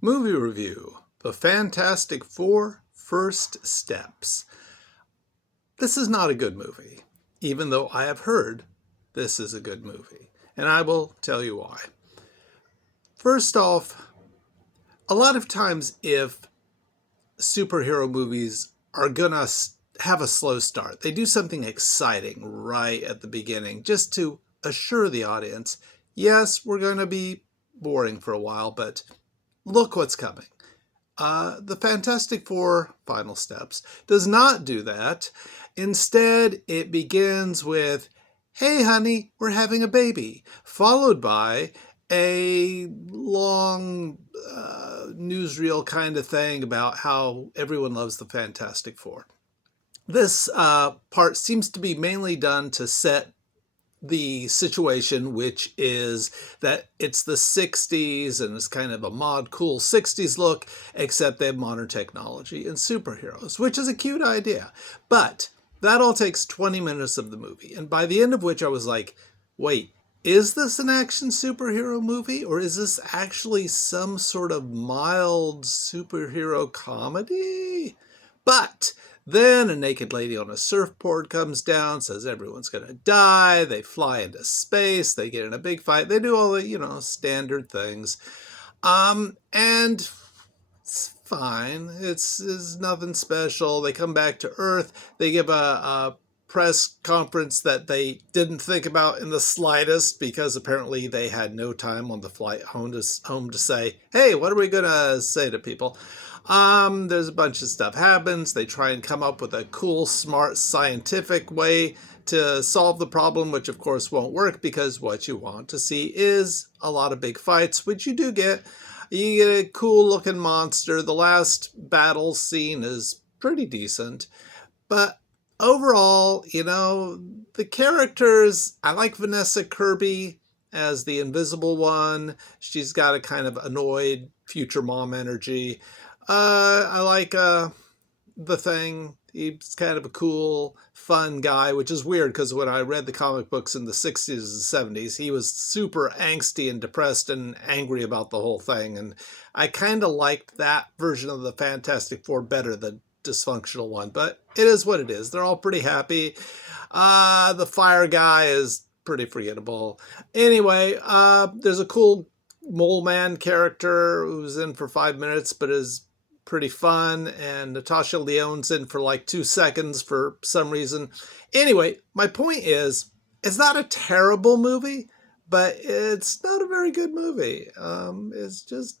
Movie review, The Fantastic Four First Steps. This is not a good movie, even though I have heard this is a good movie. And I will tell you why. First off, a lot of times if superhero movies are gonna have a slow start, they do something exciting right at the beginning just to assure the audience, yes, we're gonna be boring for a while, but look what's coming. The Fantastic Four Final Steps does not do that. Instead, it begins with, hey, honey, we're having a baby, followed by a long newsreel kind of thing about how everyone loves the Fantastic Four. This part seems to be mainly done to set the situation, which is that it's the 60s and it's kind of a mod cool 60s look, except they have modern technology and superheroes, which is a cute idea. But that all takes 20 minutes of the movie. And by the end of which I was like, wait, is this an action superhero movie or is this actually some sort of mild superhero comedy? But then a naked lady on a surfboard comes down, says everyone's going to die. They fly into space. They get in a big fight. They do all the, standard things. And it's fine. It's nothing special. They come back to Earth. They give a press conference that they didn't think about in the slightest because apparently they had no time on the flight home to say, hey, what are we going to say to people? There's a bunch of stuff happens. They try and come up with a cool, smart, scientific way to solve the problem, which of course won't work because what you want to see is a lot of big fights, which you do get. You get a cool looking monster. The last battle scene is pretty decent. But overall, the characters, I like Vanessa Kirby as the invisible one. She's got a kind of annoyed future mom energy. I like the Thing. He's kind of a cool, fun guy, which is weird because when I read the comic books in the 60s and 70s, he was super angsty and depressed and angry about the whole thing. And I kind of liked that version of the Fantastic Four better than dysfunctional one, but it is what it is. They're all pretty happy. The fire guy is pretty forgettable. Anyway, there's a cool mole man character who's in for 5 minutes, but is pretty fun, and Natasha Lyonne's in for like 2 seconds for some reason. Anyway, my point is, it's not a terrible movie, but it's not a very good movie. It's just